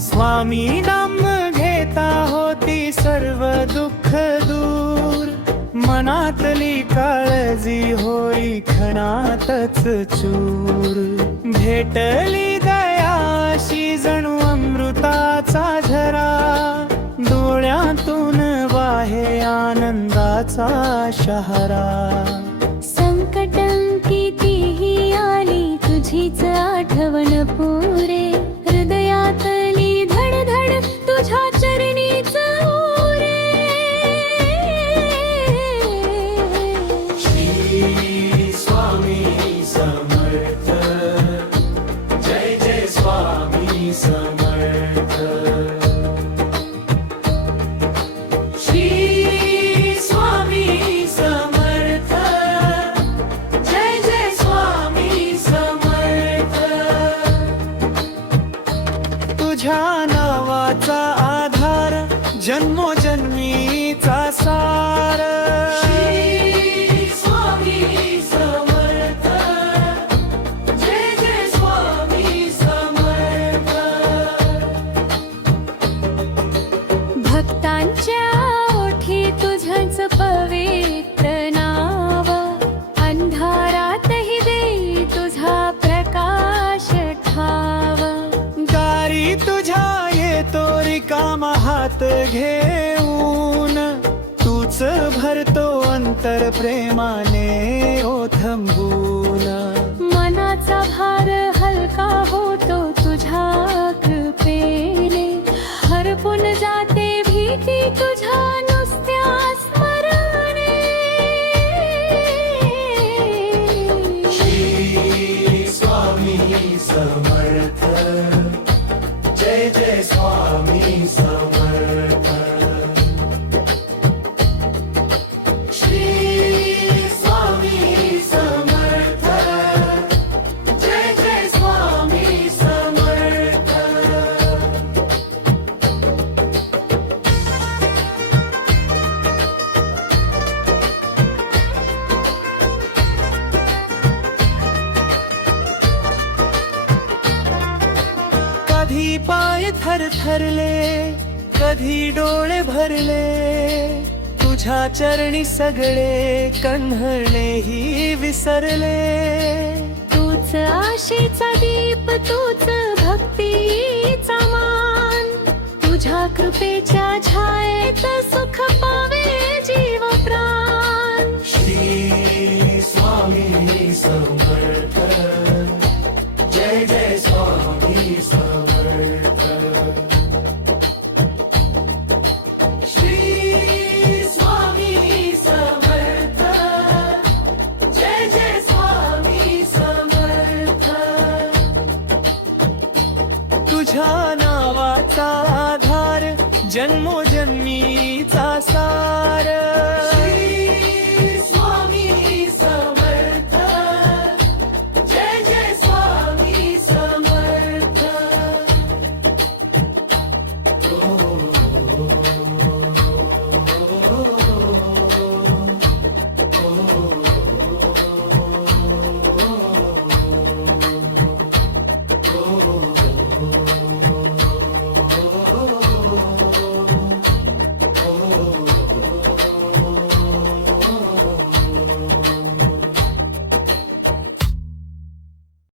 स्वामी नाम घेता होती सर्व दुःख दूर, मनातली काळजी होई क्षणातच चूर. भेटली दयाशी जणू अमृताचा झरा, डोळ्यातून वाहे आनंदाचा शहरा. संकटं कितीही आली तुझीच आठवण पुरे, हृदयातली धडधड तुझ्या चरणीच उरे. श्री स्वामी समर्थ, जय जय स्वामी समर्थ. श्री स्वामी समर्थ, जय जय स्वामी समर्थ. तुझ्या नावाचा आधार जन्मोजन्मीचा सार. श्री स्वामी समर्थ, जय जय स्वामी समर्थ. भक्तांच्या ओठी तुझंच पवित्र नाव, अंधारातही दे तुझा प्रकाश ठाव. दारी तुझ्या येतो रिकामा हात घेऊन, तूच भरतो अंतर प्रेमाने ओथंबून. मनाचा भार हलका होतो तुझ्या कृपेने, हरपून जाते भीती तुझ्या नुसत्या स्मरणे. श्री स्वामी समर्थ, जय जय स्वामी समर्थ. श्री स्वामी समर्थ, जय जय स्वामी समर्थ. कधी पाय थरथरले, कधी डोळे भरले, तुझ्या चरणी सगळे कण्हणेही विसरले. तूच आशेचा दीप, तूच भक्तीचा मान, तुझ्या कृपेच्या छायेत सुख पावे जीव प्राण. श्री स्वामी समर्थ, जय जय स्वामी समर्थ. श्री स्वामी समर्थ, जय जय स्वामी समर्थ. तुझ्या नावाचा आधार जन्मोजन्मीचा सार.